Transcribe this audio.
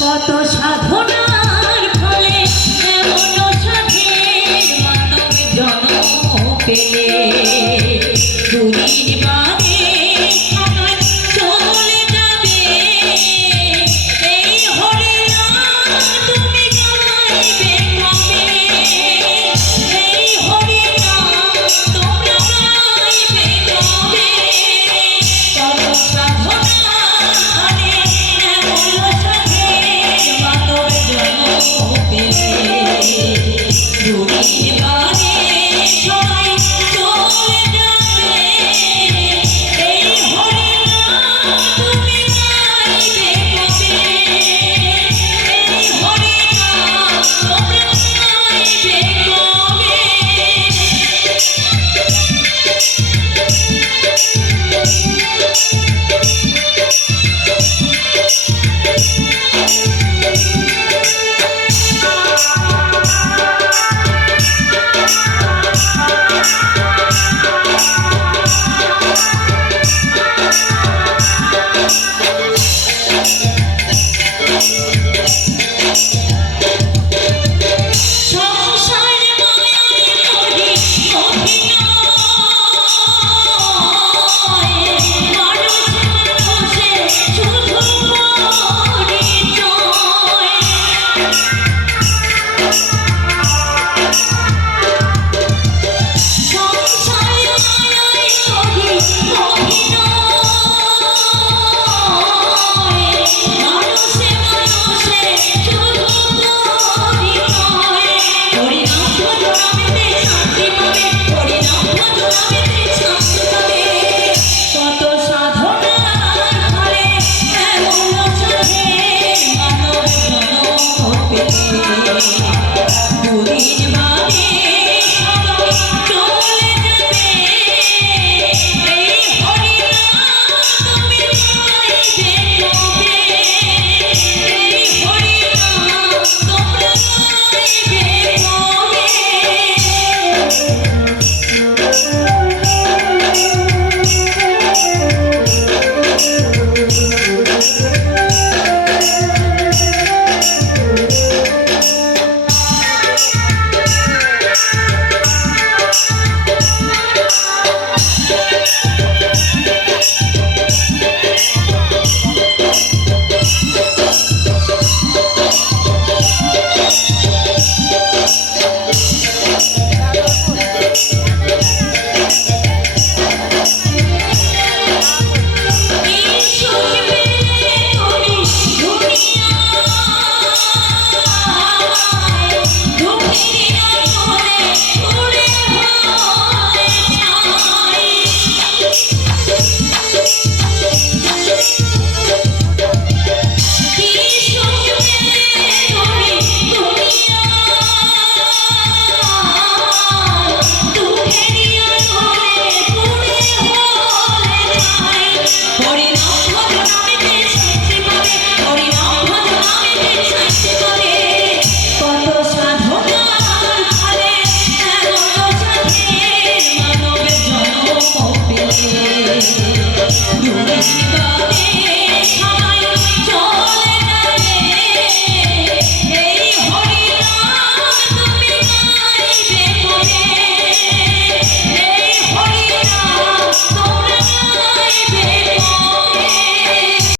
কত সাধনার ফলে এমন সাধের মানব জন্ম পেলে। দুনির Música You.